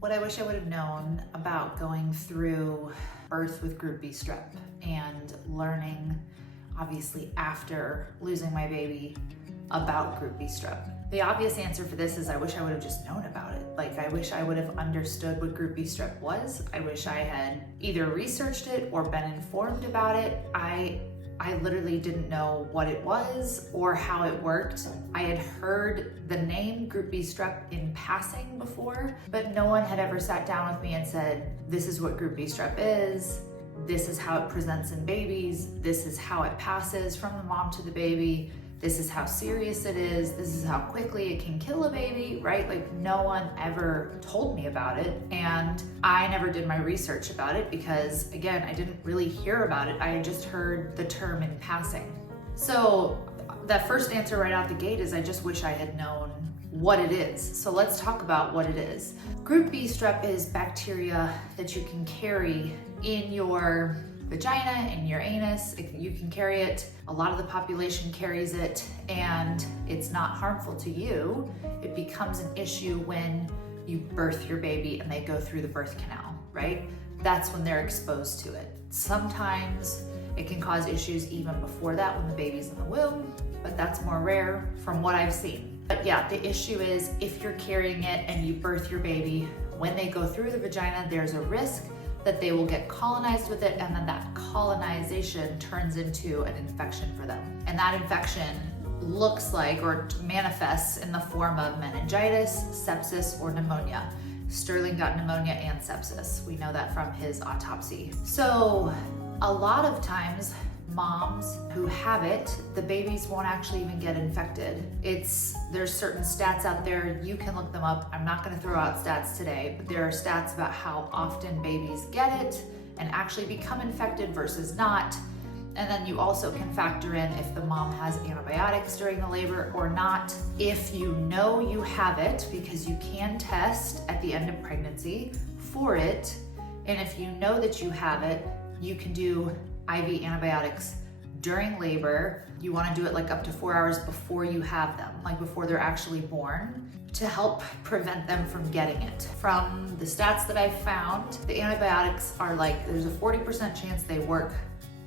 What I wish I would have known about going through birth with group B strep and learning, obviously after losing my baby, about group B strep. The obvious answer for this is I wish I would have just known about it. Like, I wish I would have understood what group B strep was. I wish I had either researched it or been informed about it. I literally didn't know what it was or how it worked. I had heard the name group B strep in passing before, but no one had ever sat down with me and said, this is what group B strep is, this is how it presents in babies, this is how it passes from the mom to the baby, this is how serious it is, this is how quickly it can kill a baby, right? Like, no one ever told me about it, and I never did my research about it because, again, I didn't really hear about it. I had just heard the term in passing. So that first answer right out the gate is I just wish I had known what it is. So let's talk about what it is. Group B strep is bacteria that you can carry in your vagina, in your anus. You can carry it. A lot of the population carries it, and it's not harmful to you. It becomes an issue when you birth your baby and they go through the birth canal, right? That's when they're exposed to it. Sometimes it can cause issues even before that when the baby's in the womb, but that's more rare from what I've seen. But yeah, the issue is if you're carrying it and you birth your baby, when they go through the vagina, there's a risk that they will get colonized with it, and then that colonization turns into an infection for them. And that infection looks like or manifests in the form of meningitis, sepsis, or pneumonia. Sterling got pneumonia and sepsis. We know that from his autopsy. So a lot of times, moms who have it, the babies won't actually even get infected. There's certain stats out there, you can look them up. I'm not gonna throw out stats today, but there are stats about how often babies get it and actually become infected versus not. And then you also can factor in if the mom has antibiotics during the labor or not. If you know you have it, because you can test at the end of pregnancy for it, and if you know that you have it, you can do IV antibiotics during labor. You want to do it like up to 4 hours before you have them, like before they're actually born, to help prevent them from getting it. From the stats that I've found, the antibiotics are like, there's a 40% chance they work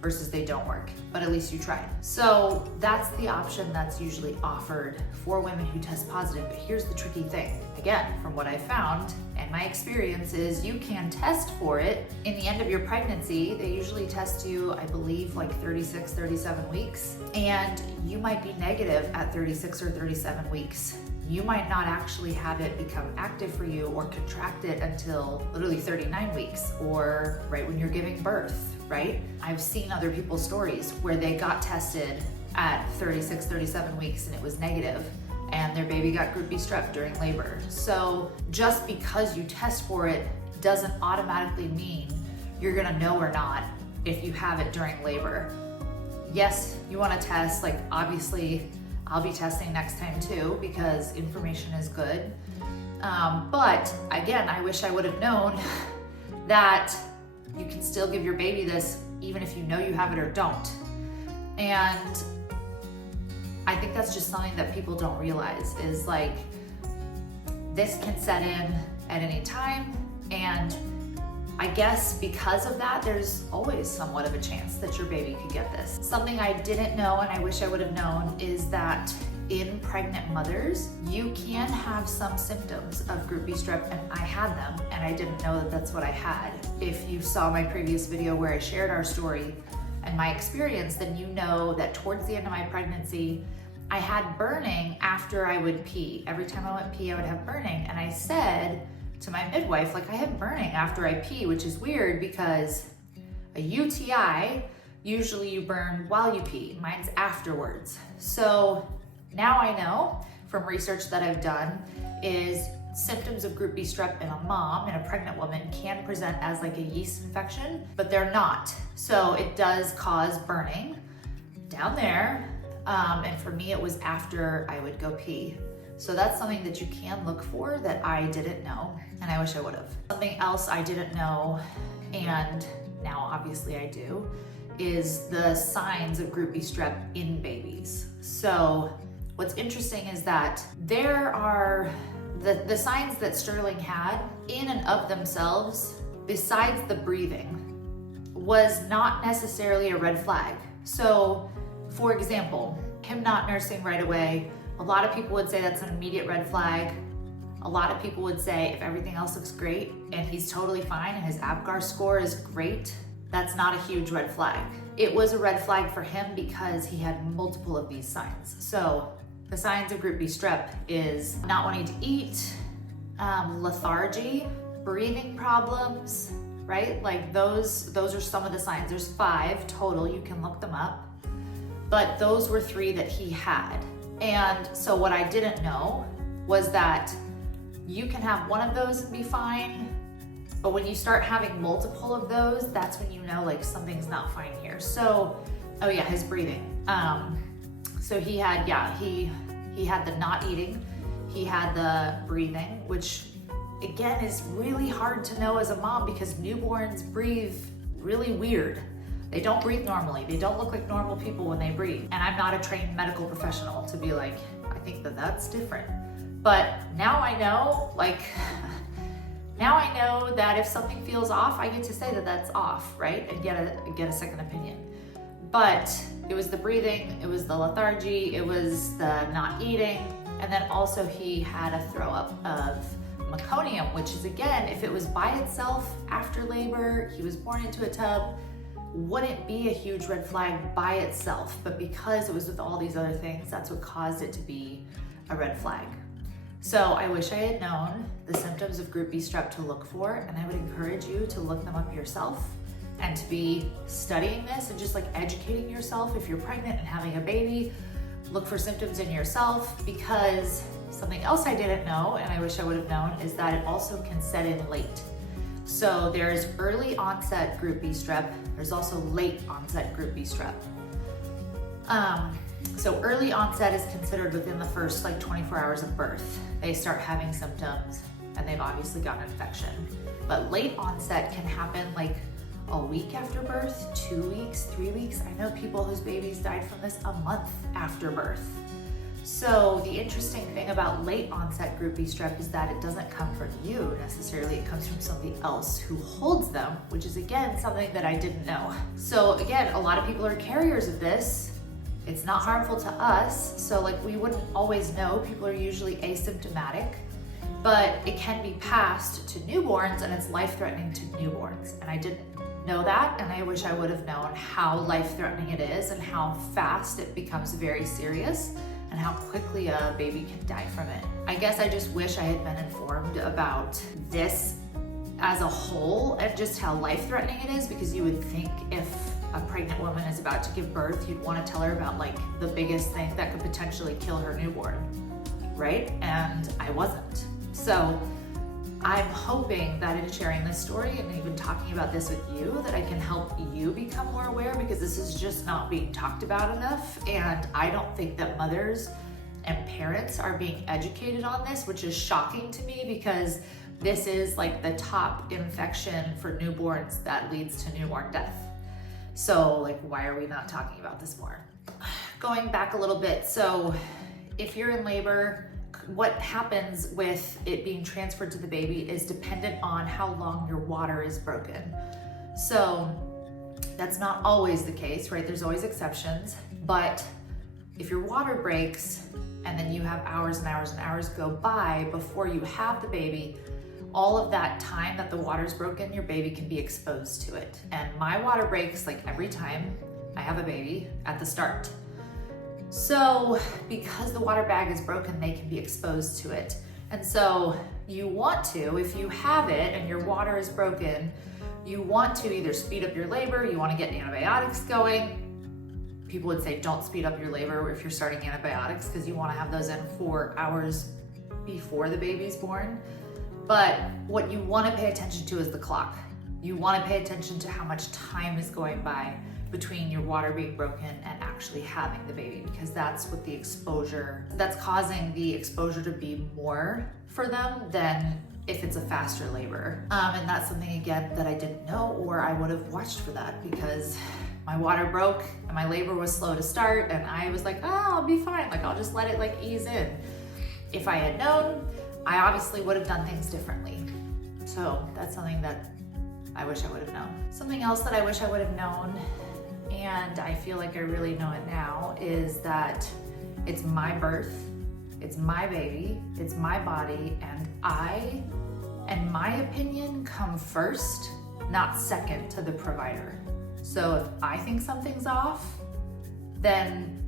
versus they don't work, but at least you tried. So that's the option that's usually offered for women who test positive. But here's the tricky thing. Again, from what I found and my experience is you can test for it in the end of your pregnancy. They usually test you, I believe, like 36, 37 weeks, and you might be negative at 36 or 37 weeks. You might not actually have it become active for you or contract it until literally 39 weeks or right when you're giving birth, right? I've seen other people's stories where they got tested at 36, 37 weeks and it was negative, and their baby got group B strep during labor. So just because you test for it doesn't automatically mean you're gonna know or not if you have it during labor. Yes, you wanna test, like obviously I'll be testing next time too because information is good. But again, I wish I would have known that you can still give your baby this even if you know you have it or don't. And I think that's just something that people don't realize is like, this can set in at any time. And I guess because of that, there's always somewhat of a chance that your baby could get this. Something I didn't know and I wish I would have known is that in pregnant mothers, you can have some symptoms of group B strep, and I had them and I didn't know that that's what I had. If you saw my previous video where I shared our story and my experience, then you know that towards the end of my pregnancy, I had burning after I would pee. Every time I went pee, I would have burning. And I said to my midwife, like, I have burning after I pee, which is weird because a UTI, usually you burn while you pee. Mine's afterwards. So now I know from research that I've done is symptoms of group B strep in a mom, in a pregnant woman, can present as like a yeast infection, but they're not. So it does cause burning down there. And for me, it was after I would go pee. So that's something that you can look for that I didn't know, and I wish I would have. Something else I didn't know, and now obviously I do, is the signs of group B strep in babies. So what's interesting is that there are the signs that Sterling had in and of themselves, besides the breathing, was not necessarily a red flag. So, for example, him not nursing right away, a lot of people would say that's an immediate red flag. A lot of people would say if everything else looks great and he's totally fine and his APGAR score is great, that's not a huge red flag. It was a red flag for him because he had multiple of these signs. So the signs of group B strep is not wanting to eat, lethargy, breathing problems, right? Like those are some of the signs. There's 5 total, you can look them up. But those were 3 that he had. And so what I didn't know was that you can have one of those and be fine, but when you start having multiple of those, that's when you know like something's not fine here. So, oh yeah, his breathing. So he had the not eating, he had the breathing, which again is really hard to know as a mom because newborns breathe really weird. They don't breathe normally. They don't look like normal people when they breathe. And I'm not a trained medical professional to be like, I think that that's different. But now I know, now I know that if something feels off, I get to say that that's off, right? And get a second opinion. But it was the breathing, it was the lethargy, it was the not eating, and then also he had a throw up of meconium, which is again, if it was by itself after labor, he was born into a tub, wouldn't be a huge red flag by itself, but because it was with all these other things, that's what caused it to be a red flag. So I wish I had known the symptoms of group B strep to look for, and I would encourage you to look them up yourself and to be studying this and just like educating yourself. If you're pregnant and having a baby, look for symptoms in yourself, because something else I didn't know, and I wish I would have known, is that it also can set in late. So there's early onset group B strep. There's also late onset group B strep. So early onset is considered within the first 24 hours of birth. They start having symptoms and they've obviously got an infection. But late onset can happen a week after birth, 2 weeks, 3 weeks. I know people whose babies died from this a month after birth. So the interesting thing about late onset group B strep is that it doesn't come from you necessarily, it comes from somebody else who holds them, which is again something that I didn't know. So again, a lot of people are carriers of this. It's not harmful to us, so we wouldn't always know. People are usually asymptomatic, but it can be passed to newborns and it's life-threatening to newborns. And I didn't know that, and I wish I would have known how life-threatening it is and how fast it becomes very serious and how quickly a baby can die from it. I guess I just wish I had been informed about this as a whole and just how life-threatening it is, because you would think if a pregnant woman is about to give birth, you'd want to tell her about the biggest thing that could potentially kill her newborn, right? And I wasn't. So I'm hoping that in sharing this story and even talking about this with you, that I can help you become more aware, because this is just not being talked about enough. And I don't think that mothers and parents are being educated on this, which is shocking to me, because this is the top infection for newborns that leads to newborn death. So why are we not talking about this more? Going back a little bit, so if you're in labor, what happens with it being transferred to the baby is dependent on how long your water is broken. So that's not always the case, right? There's always exceptions, but if your water breaks and then you have hours and hours and hours go by before you have the baby, all of that time that the water's broken, your baby can be exposed to it. And my water breaks every time I have a baby at the start. So because the water bag is broken, they can be exposed to it. And so you want to, if you have it and your water is broken, you want to either speed up your labor, you want to get antibiotics going. People would say don't speed up your labor if you're starting antibiotics, because you want to have those in 4 hours before the baby's born. But what you want to pay attention to is the clock. You want to pay attention to how much time is going by between your water being broken and actually having the baby, because that's what that's causing the exposure to be more for them than if it's a faster labor. And that's something again that I didn't know, or I would have watched for that, because my water broke and my labor was slow to start and I was I'll be fine. I'll just let it ease in. If I had known, I obviously would have done things differently. So that's something that I wish I would have known. Something else that I wish I would have known, and I feel like I really know it now, is that it's my birth, it's my baby, it's my body, and I and my opinion come first, not second to the provider. So if I think something's off, then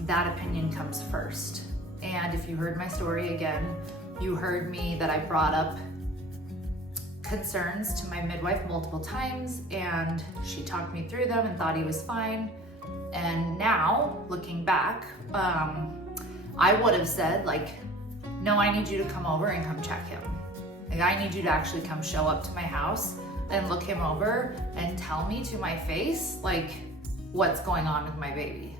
that opinion comes first. And if you heard my story again, you heard me that I brought up concerns to my midwife multiple times, and she talked me through them and thought he was fine. And now, looking back, I would have said, like, no, I need you to come over and come check him. Like, I need you to actually come show up to my house and look him over and tell me to my face, like, what's going on with my baby.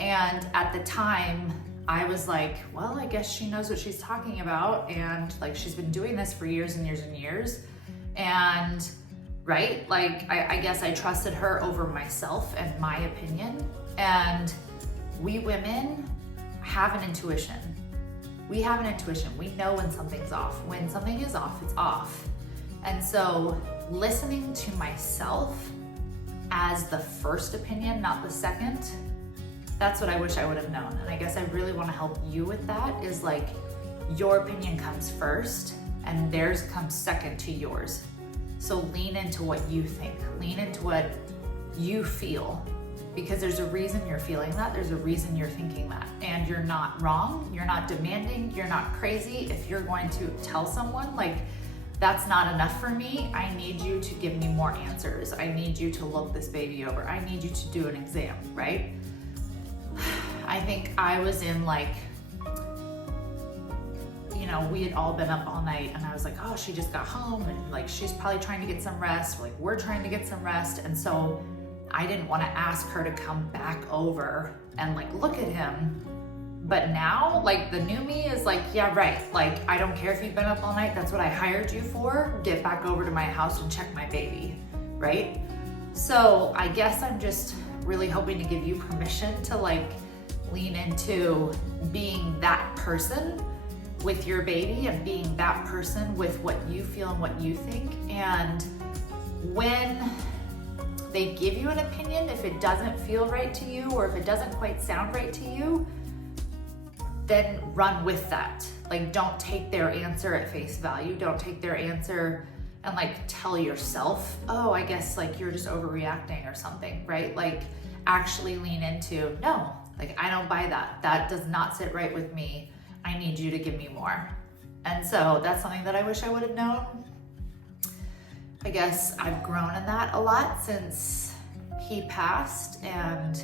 And at the time, I was like, well, I guess she knows what she's talking about, and like, she's been doing this for years and years and years. And right, like, I guess I trusted her over myself and my opinion. And we women have an intuition. We have an intuition. We know when something's off. When something is off, it's off. And so listening to myself as the first opinion, not the second, that's what I wish I would have known. And I guess I really want to help you with that, is like, your opinion comes first and theirs comes second to yours. So lean into what you think, lean into what you feel, because there's a reason you're feeling that, there's a reason you're thinking that, and you're not wrong, you're not demanding, you're not crazy. If you're going to tell someone, like, that's not enough for me, I need you to give me more answers, I need you to look this baby over, I need you to do an exam, right? I think I was in, like, you know, we had all been up all night, and I was like, oh, she just got home, and like, she's probably trying to get some rest, like, we're trying to get some rest. And so I didn't want to ask her to come back over and like look at him. But now, like, the new me is like, yeah, right, like, I don't care if you've been up all night, that's what I hired you for, get back over to my house and check my baby, right? So I guess I'm just really hoping to give you permission to like lean into being that person with your baby, and being that person with what you feel and what you think. And when they give you an opinion, if it doesn't feel right to you, or if it doesn't quite sound right to you, then run with that. Like, don't take their answer at face value. Don't take their answer and like tell yourself, oh, I guess like you're just overreacting or something, right? Like, actually lean into, no, like, I don't buy that. That does not sit right with me. I need you to give me more. And so that's something that I wish I would have known. I guess I've grown in that a lot since he passed, and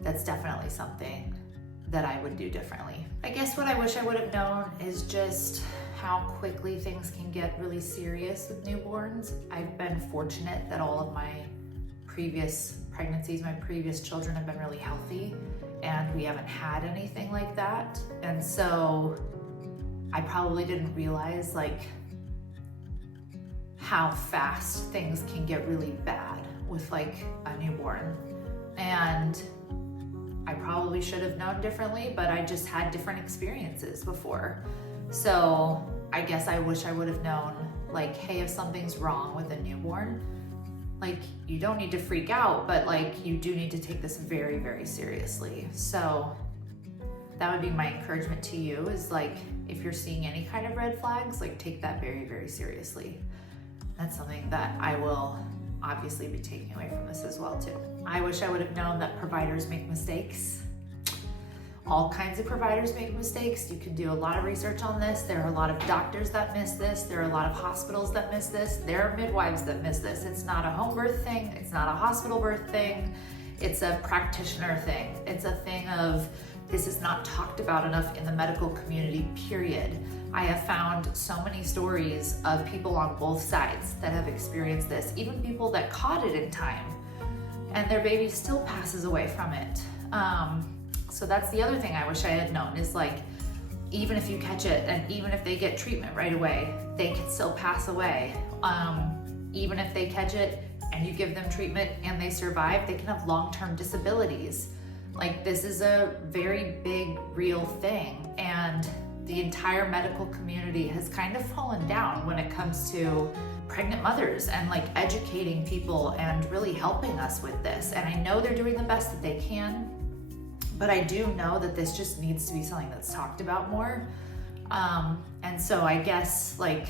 that's definitely something that I would do differently. I guess what I wish I would have known is just how quickly things can get really serious with newborns. I've been fortunate that all of my previous pregnancies, my previous children have been really healthy, and we haven't had anything like that. And so I probably didn't realize like how fast things can get really bad with like a newborn. And I probably should have known differently, but I just had different experiences before. So I guess I wish I would have known, like, hey, if something's wrong with a newborn, like, you don't need to freak out, but like, you do need to take this very, very seriously. So that would be my encouragement to you, is like, if you're seeing any kind of red flags, like, take that very, very seriously. That's something that I will obviously be taking away from this as well too. I wish I would have known that providers make mistakes. All kinds of providers make mistakes. You can do a lot of research on this. There are a lot of doctors that miss this. There are a lot of hospitals that miss this. There are midwives that miss this. It's not a home birth thing. It's not a hospital birth thing. It's a practitioner thing. It's a thing of, this is not talked about enough in the medical community, period. I have found so many stories of people on both sides that have experienced this, even people that caught it in time, and their baby still passes away from it. So that's the other thing I wish I had known, is like, even if you catch it and even if they get treatment right away, they can still pass away. Even if they catch it and you give them treatment and they survive, they can have long-term disabilities. Like, this is a very big, real thing. And the entire medical community has kind of fallen down when it comes to pregnant mothers and like educating people and really helping us with this. And I know they're doing the best that they can, but I do know that this just needs to be something that's talked about more. And so I guess like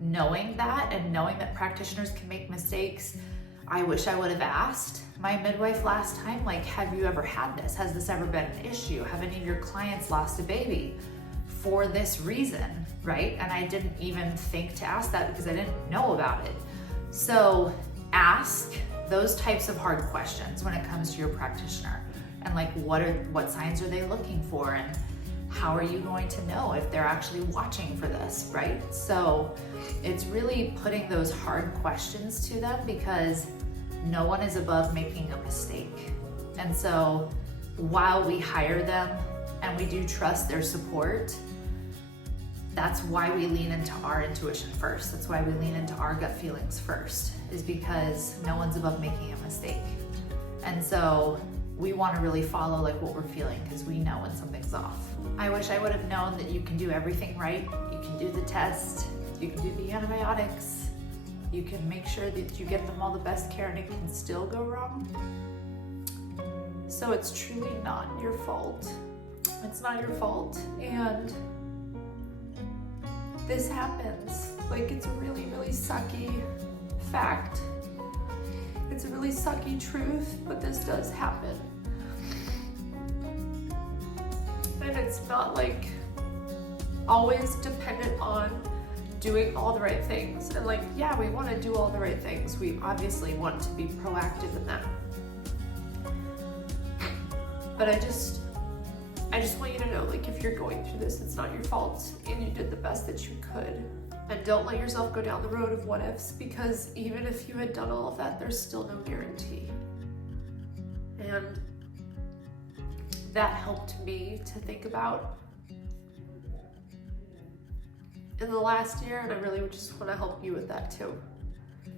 knowing that and knowing that practitioners can make mistakes, I wish I would have asked my midwife last time, like, have you ever had this? Has this ever been an issue? Have any of your clients lost a baby for this reason, right? And I didn't even think to ask that because I didn't know about it. So ask those types of hard questions when it comes to your practitioner. And like, what signs are they looking for? And how are you going to know if they're actually watching for this, right? So it's really putting those hard questions to them because no one is above making a mistake. And so while we hire them and we do trust their support, that's why we lean into our intuition first. That's why we lean into our gut feelings first, is because no one's above making a mistake. And so we want to really follow like what we're feeling because we know when something's off. I wish I would have known that you can do everything right. You can do the test, you can do the antibiotics, you can make sure that you get them all the best care, and it can still go wrong. So it's truly not your fault. It's not your fault. And this happens. Like, it's a really, really sucky fact. It's a really sucky truth, but this does happen. And it's not like always dependent on doing all the right things. And like, yeah, we want to do all the right things. We obviously want to be proactive in that. But I just want you to know, like, if you're going through this, it's not your fault and you did the best that you could. And don't let yourself go down the road of what ifs, because even if you had done all of that, there's still no guarantee. And that helped me to think about in the last year, and I really would just want to help you with that too.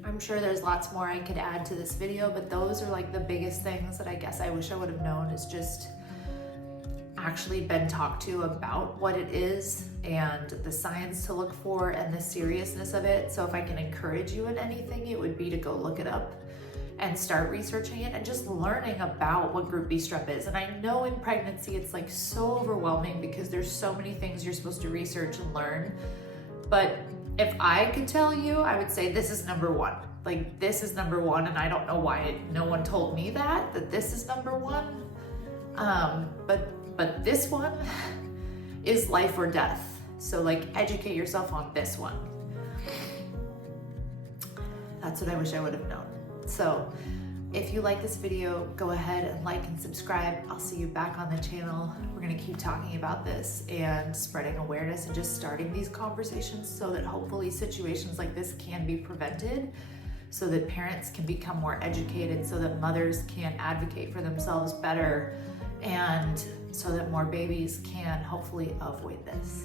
I'm sure there's lots more I could add to this video, but those are like the biggest things that I guess I wish I would have known, is just actually been talked to about what it is and the science to look for and the seriousness of it. So if I can encourage you in anything, it would be to go look it up and start researching it and just learning about what group B strep is. And I know in pregnancy it's like so overwhelming because there's so many things you're supposed to research and learn. But if I could tell you, I would say this is number one. Like, this is number one, and I don't know why no one told me that this is number one. But this one is life or death. So like, educate yourself on this one. That's what I wish I would have known. So if you like this video, go ahead and like and subscribe. I'll see you back on the channel. We're gonna keep talking about this and spreading awareness and just starting these conversations so that hopefully situations like this can be prevented, so that parents can become more educated, so that mothers can advocate for themselves better, and so that more babies can hopefully avoid this.